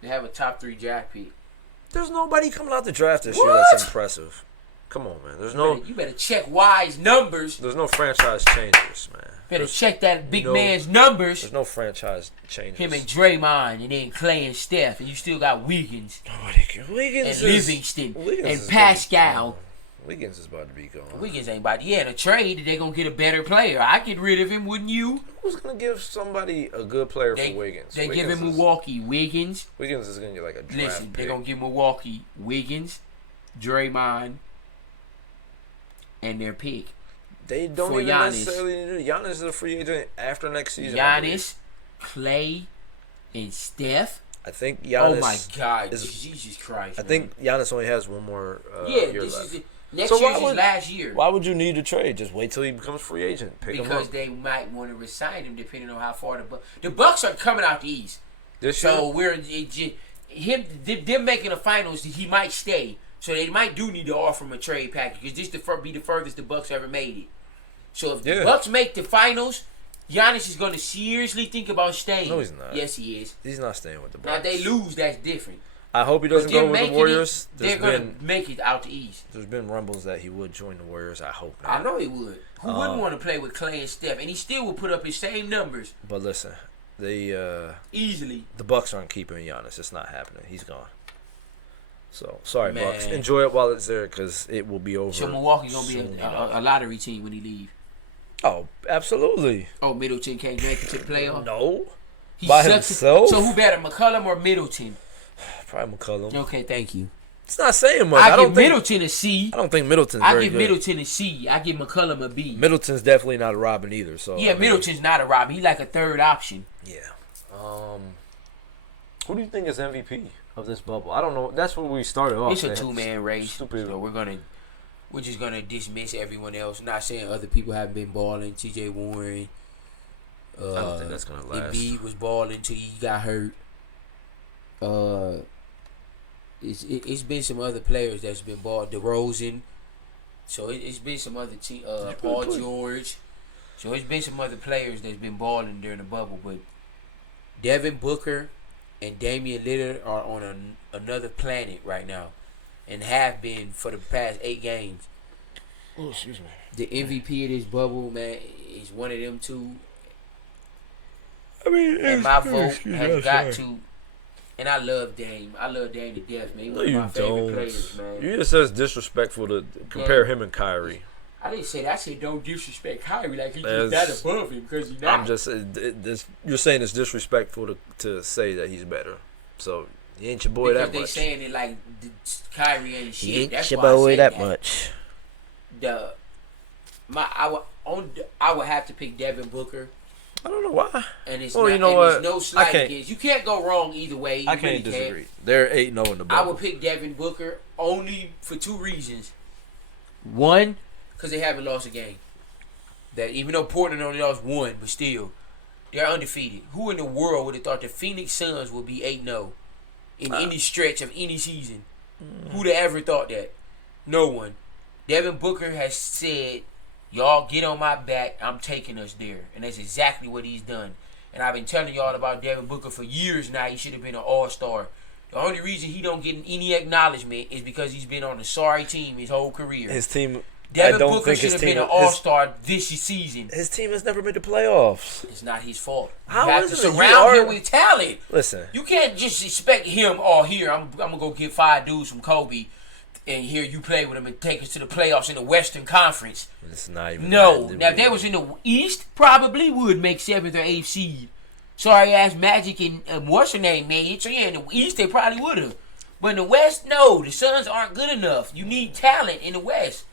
They have a top 3 draft pick. There's nobody coming out the draft this year that's impressive. Come on, man. You better check Y's numbers. There's no franchise changers, man. Better check that big man's numbers. There's no franchise changers. Him and Draymond, and then Clay and Steph, and you still got Wiggins. Wiggins and Livingston and Pascal. Wiggins is about to be gone. Wiggins ain't about to. Yeah, in a trade, they're going to get a better player. I'd get rid of him, wouldn't you? Who's going to give somebody a good player for Wiggins? They give him Milwaukee Wiggins. Wiggins is going to get like a draft Listen, they're going to give Milwaukee Wiggins, Draymond, and their pick. They don't even necessarily need Giannis is a free agent after next season. Giannis, Clay, and Steph. I think Giannis. Oh my God, Jesus Christ! I think Giannis only has one more year left. Next year's his last year. Why would you need to trade? Just wait till he becomes a free agent. Pick him up. Because they might want to resign him depending on how far the Bucks are coming out the East. So them making the finals, he might stay. So they might do need to offer him a trade package because this be the furthest the Bucks ever made it. So if the Bucks make the finals, Giannis is going to seriously think about staying. No, he's not. Yes, he is. He's not staying with the Bucks. Now, if they lose, that's different. I hope he doesn't go with the Warriors. They're going to make it out the East. There's been rumbles that he would join the Warriors. I hope not. I know he would. Who wouldn't want to play with Clay and Steph? And he still would put up his same numbers. But listen, easily. The Bucks aren't keeping Giannis. It's not happening. He's gone. So, sorry, Man. Bucks. Enjoy it while it's there because it will be over. So Milwaukee's going to be a lottery team when he leaves. Oh, absolutely. Oh, Middleton can't make it to the playoffs? No. He by sucks. himself? So who better, McCollum or Middleton? Probably McCollum. Okay, thank you. It's not saying much. I give Middleton a C. I don't think Middleton's very good. I give Middleton a C. I give McCollum a B. Middleton's definitely not a Robin either. So yeah, Middleton's not a Robin. He's like a third option. Yeah. Who do you think is MVP of this bubble? I don't know. That's where we started off. It's a two-man race. Stupid. So we're just gonna dismiss everyone else. Not saying other people haven't been balling. T.J. Warren. I don't think that's gonna last. Embiid was balling until he got hurt. It's been some other players that's been balling. DeRozan. So it's been some other team. Paul George. So it's been some other players that's been balling during the bubble, but Devin Booker and Damian Lillard are on another planet right now, and have been for the past 8 games. Oh, excuse me. The MVP of this bubble, man, is one of them two. I mean, and my vote has got to. And I love Dame. I love Dame to death, man. He's one of my favorite players, man. You just said it's disrespectful to compare him and Kyrie. I didn't say that. I said don't disrespect Kyrie like he's just that above him because he's not. I'm just you're saying it's disrespectful to say that he's better. So he ain't your boy that much. Because they saying it like Kyrie ain't shit. He ain't That's your why boy I say that much. I would have to pick Devin Booker. I don't know why. And it's you know what? There's no slight against. You can't go wrong either way. I can't disagree. They're 8-0 in the bubble. I would pick Devin Booker only for 2 reasons. One, because they haven't lost a game. That even though Portland only lost 1, but still, they're undefeated. Who in the world would have thought the Phoenix Suns would be 8-0 in any stretch of any season? Who'd have ever thought that? No one. Devin Booker has said, y'all get on my back, I'm taking us there. And that's exactly what he's done. And I've been telling y'all about Devin Booker for years now. He should have been an all-star. The only reason he don't get any acknowledgement is because he's been on a sorry team his whole career. His team... Devin Booker should have been an all-star this season. His team has never made the playoffs. It's not his fault. How you have to surround him with talent. Listen. You can't just expect him, here, I'm going to go get 5 dudes from Kobe, and here you play with him and take us to the playoffs in the Western Conference. It's not even No. Now, if they was in the East, probably would make 7th or 8th seed. Sorry ass Magic and what's her name made it. So yeah, in the East they probably would have. But in the West, no. The Suns aren't good enough. You need talent in the West.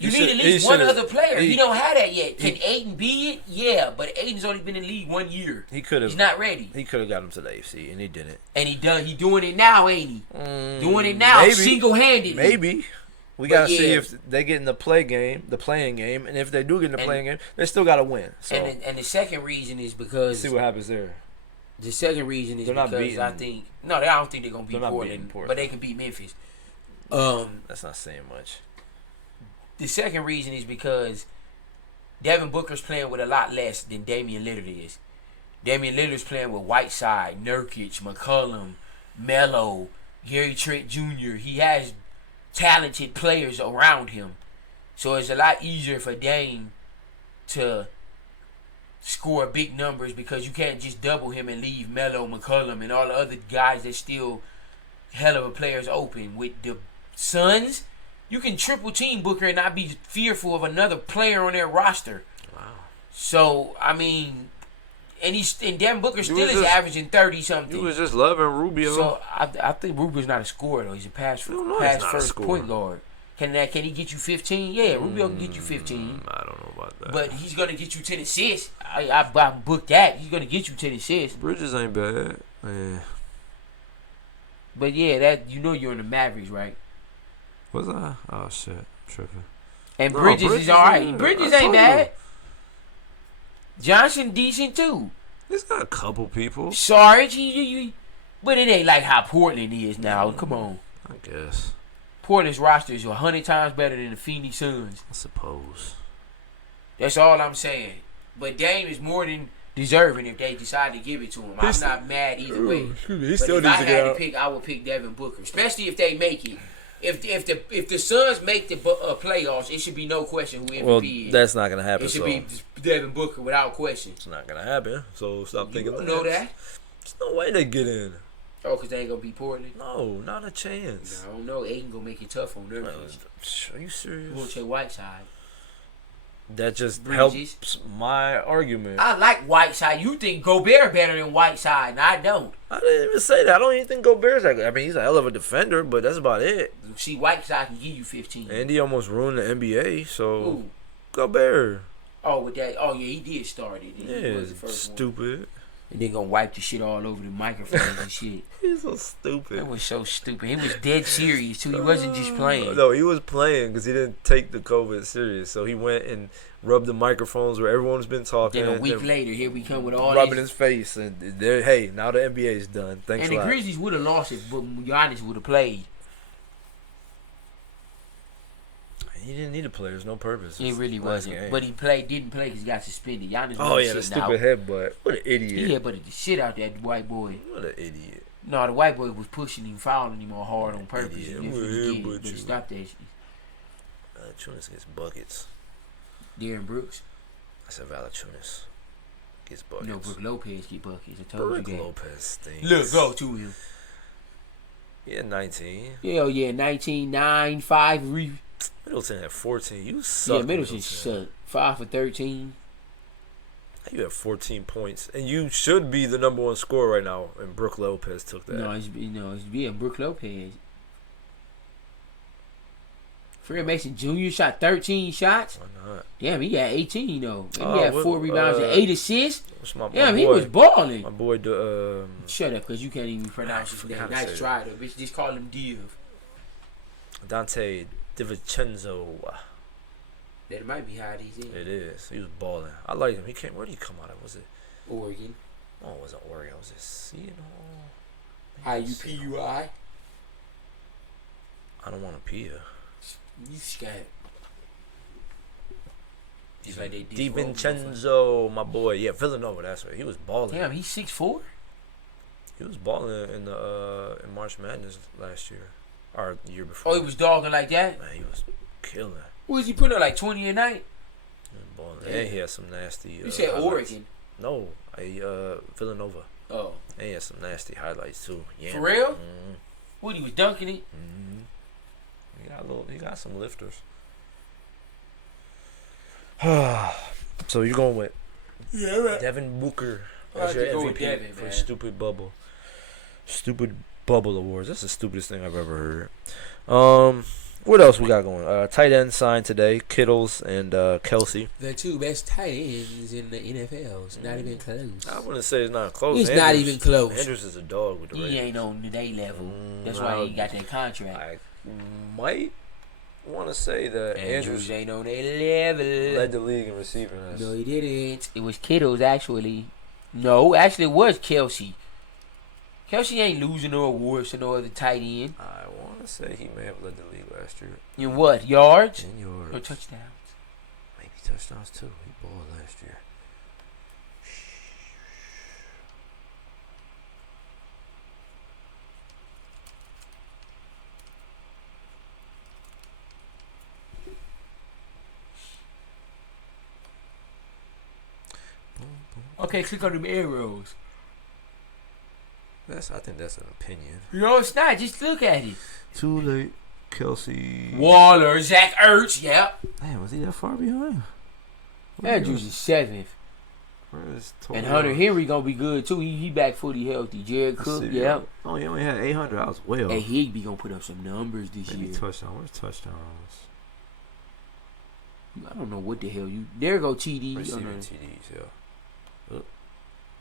You need at least one other player. You don't have that yet. Can Ayton be it? Yeah, but Ayton's only been in the league 1 year. He could have. He's not ready. He could have got him to the AFC, and he didn't. And he doing it now, ain't he? Doing it now, single-handedly. Maybe. We gotta see if they get in the playing game, and if they do get in the playing game, they still gotta win. So. And the second reason is because see what happens there. The second reason is because I don't think they're gonna beat Portland, but they can beat Memphis. That's not saying much. The second reason is because Devin Booker's playing with a lot less than Damian Lillard is. Damian Lillard's playing with Whiteside, Nurkic, McCollum, Melo, Gary Trent Jr. He has talented players around him. So it's a lot easier for Dame to score big numbers because you can't just double him and leave Melo, McCollum, and all the other guys that still hell of a players open. With the Suns, you can triple team Booker and not be fearful of another player on their roster. Wow. So, I mean, and Devin Booker still is averaging 30-something. You was just loving Rubio. So, I think Rubio's not a scorer, though. He's a pass first point guard. Can he get you 15? Yeah, Rubio can get you 15. I don't know about that. But he's going to get you 10 assists. I booked that. He's going to get you 10 assists. Bridges ain't bad. Yeah. But, yeah, you're in the Mavericks, right? Was I? Oh shit, tripping. And No, Bridges is all right. yeah, Bridges I ain't told bad. Johnson decent too. He's got a couple people. Sarge, but it ain't like how Portland is now. Come on. I guess. Portland's roster is 100 times better than the Phoenix Suns. I suppose. That's all I'm saying. But Dame is more than deserving if they decide to give it to him. I'm not mad either way. He But still if I needs to get had to out. pick, I would pick Devin Booker, especially if they make it. If the Suns make the playoffs, it should be no question who MVP Well, is. that's not gonna happen. It should So be Devin Booker without question. it's not gonna happen. So stop You thinking don't that. know that? There's no way they get in. Oh, because they ain't gonna be Portland. No, not a chance. I don't know. Aiden gonna make it tough on them. Are you Who gonna serious? take Whiteside? That just Bridges. helps my argument. I like Whiteside. You think Gobert better than Whiteside, and I don't. I didn't even say that. I don't even think Gobert's that good. I mean, he's a hell of a defender, but that's about it. See, Whiteside can give you 15. And he almost ruined the NBA, so Ooh. Gobert. Oh, with that. Oh, yeah, he did start it. He Yeah, was the first one. stupid. And then gonna wipe the shit all over the microphones and shit. He's so stupid. That was so stupid. He was dead serious too. He wasn't just playing. No, he was playing because he didn't take the COVID serious. So he went and rubbed the microphones where everyone's been talking. Then a week later, here we come with all rubbing this. his face, and hey, now the NBA's done. Thanks And a the lot. Grizzlies would have lost it, but Giannis would have played. He didn't need to play. There's no purpose. He It's really the last wasn't. game. But he didn't play because he got suspended. Giannis Oh was yeah, the sitting stupid out. headbutt. What an idiot. He headbutted the shit out that white boy. What an idiot. No, the white boy was pushing him, fouling him all hard on purpose. Idiot. He I'm was gonna finna get it, headbutt but you. stop that shit. Valanciunas gets buckets. Darren Brooks. I said Valanciunas gets buckets. No, Brook Lopez get buckets. I told Brook you that. Lopez stinks. Look, go to him. He had 19. Hell yeah, 19, 9, 5, Middleton had 14. You suck. yeah, Middleton sucked. 5 for 13. You have 14 points, and you should be the number one scorer right now. And Brook Lopez took that. No, it's yeah, Brook Lopez. Fred Mason Jr. shot 13 shots. Why not? Damn, he had 18 though. And Oh, he had what- 4 rebounds and 8 assists. What's my Damn, boy? he was balling. My boy, Shut up, cause you can't even pronounce his forgot name. to Nice say try though, bitch. Just call him Div. Dante DiVincenzo. That might be how it is. It is. He was balling. I like him. He came. Where did he come out of? Was it? Oregon. Oh, it wasn't Oregon. Was it Seton? IUPUI. I don't want to pee her. You scared. Just like they did. DiVincenzo, my boy. Yeah, Villanova. That's right. He was balling. Damn, he's 6'4". He was balling in the in March Madness last year, or the year before. Oh, he was dogging like that. Man, he was killing. What was he putting up, like 20 a night? He was balling. Yeah. And he had some nasty. You said highlights. Oregon. No, Villanova. Oh, And he had some nasty highlights too. Yeah. for real? Mm-hmm. What, he was dunking it? Mm-hmm. He got some lifters. So you're going with Devin Booker as your go with MVP Devin, for man. Stupid Bubble Awards. That's the stupidest thing I've ever heard. What else we got going? Tight end signed today, Kittles and Kelsey. The 2 best tight ends in the NFL. It's not even close. I wouldn't say it's not close. It's not even close. Andrews is a dog with the He Raiders. ain't on their level. That's why he got that contract. I might want to say that Andrews Andrews ain't on their level. led the league in receiving. No, he didn't. It was Kittles, actually. No, actually, it was Kelsey. Kelsey ain't losing no awards to no other tight end. I want to say he may have led the league last year. In what? Yards? In yards. Or touchdowns? Maybe touchdowns too. He balled last year. Okay, click on them arrows. I think that's an opinion. No, it's not. Just look at it. Too late. Kelsey. Waller, Zach Ertz, yep. Man, was he that far behind? Andrews is 7th. Where's And Hunter Henry gonna be good too. He back fully healthy. Jared Cook, yep. Oh, he only had 800. I was way off. Hey, Higbee gonna put up some numbers this Maybe year. touchdown. Where's touchdowns? I don't know what the hell you. There go TD. Receiving TDs, yeah.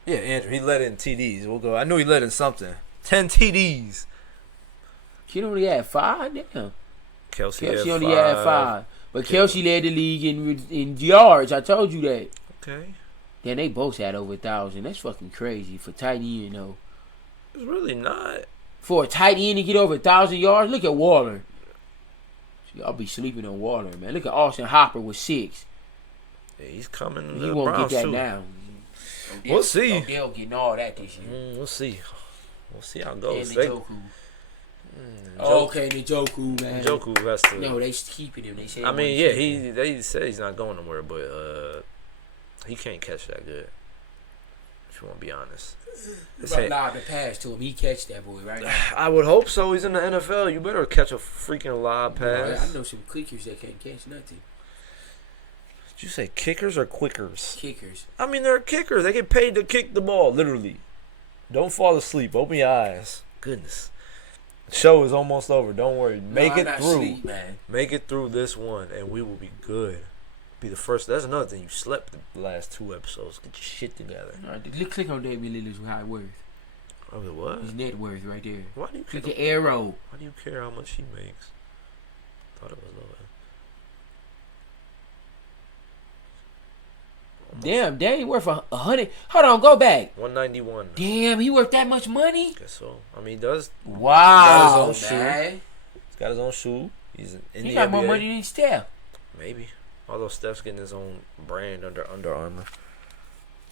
Yeah, Andrew, he led in TDs. We'll go. I knew he led in something. 10 TDs. Kid only had 5. Damn. Kelce only had 5. But Kelce led the league in yards. I told you that. Okay. Then they both had over 1,000. That's fucking crazy for tight end, though. It's really not. For a tight end to get over 1,000 yards, look at Waller. Y'all be sleeping on Waller, man. Look at Austin Hopper with 6. Yeah, he's coming. He won't Browns get that too. now. We'll see. Odell getting all that this year. We'll see. We'll see how it goes. And Njoku. Okay, Njoku, man. Njoku has to. No, they keeping him. They say. I mean, yeah, they said he's not going nowhere, but he can't catch that good. If you want to be honest. But lob the pass to him. He catch that boy right now. I would hope so. He's in the NFL. You better catch a freaking lob pass. I know some kickers that can't catch nothing. Did you say kickers or quickers? Kickers. I mean, they're kickers. They get paid to kick the ball, literally. Don't fall asleep. Open your eyes. Goodness. The show is almost over. Don't worry. Make it through. Sleep, man. Make it through this one, and we will be good. Be the first. That's another thing. You slept the last 2 episodes. Get your shit together. Click on Damian Lillard's high worth. Oh, what? His net worth right there. Why do you click the arrow? Why do you care how much he makes? Thought it was lower. Damn, he worth 100. Hold on, go back. 191. Damn, he worth that much money? Guess so. I mean, he does. Wow, He's got his own shoe. He's in he the got NBA. more money than Steph. Maybe. Although Steph's getting his own brand under Under Armour.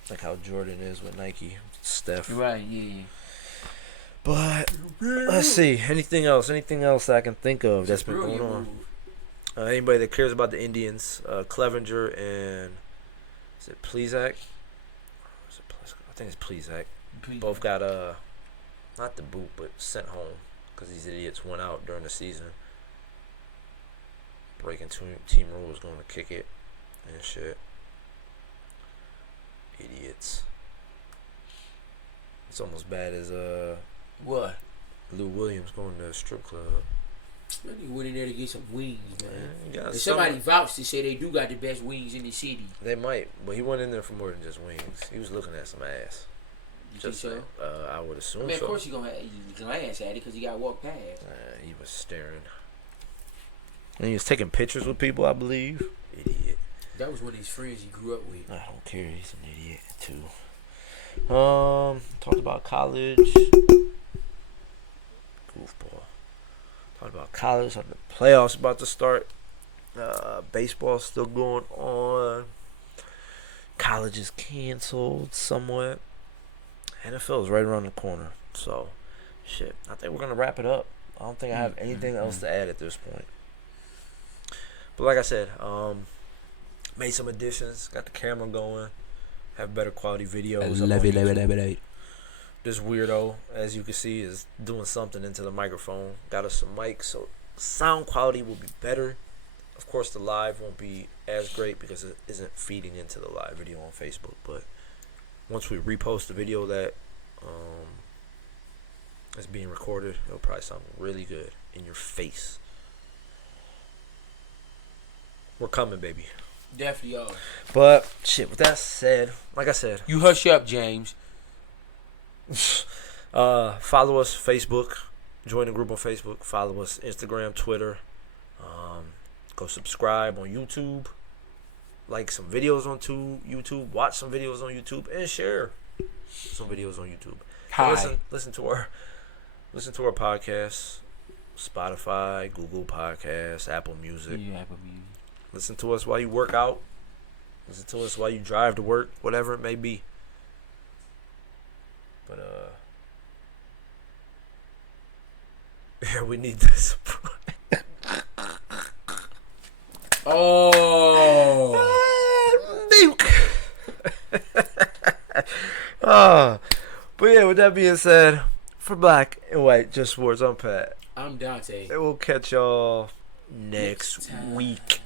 Like how Jordan is with Nike. Steph. Right, yeah. But, let's see. Anything else? Anything else I can think of that's been going on? Anybody that cares about the Indians, Clevenger and... Is it Plesac? I think it's Plesac. Both got not the boot, but sent home because these idiots went out during the season, breaking team rules, going to kick it and shit. Idiots. It's almost bad as what? Lou Williams going to a strip club. He went in there to get some wings, man. Yeah, somebody vouched to say they do got the best wings in the city. They might, but he went in there for more than just wings. He was looking at some ass. You think so? I would assume so. I mean, of course he gonna glance at it because he got to walk past. He was staring. And he was taking pictures with people, I believe. Idiot. That was one of his friends he grew up with. I don't care. He's an idiot, too. Talked about college. Goofball. Talked about college. The playoffs about to start. Baseball still going on. College is canceled somewhat. NFL is right around the corner. So, shit. I think we're going to wrap it up. I don't think I have anything else to add at this point. But like I said, made some additions. Got the camera going. Have better quality videos. Love it. This weirdo, as you can see, is doing something into the microphone. Got us some mics, so sound quality will be better. Of course, the live won't be as great because it isn't feeding into the live video on Facebook. But once we repost the video that is being recorded, it'll probably sound really good in your face. We're coming, baby. Definitely are. But shit, with that said, like I said, you hush up, James. Follow us Facebook, join the group on Facebook, follow us Instagram, Twitter, go subscribe on YouTube, like some videos on YouTube, watch some videos on YouTube, and share some videos on YouTube. Listen to our podcasts, Spotify, Google Podcasts, Apple Music. Yeah, Apple Music. Listen to us while you work out. Listen to us while you drive to work, whatever it may be. But yeah, we need this. Oh, but yeah, with that being said, for Black and White, Just Sports, I'm Pat. I'm Dante. And we'll catch y'all next week.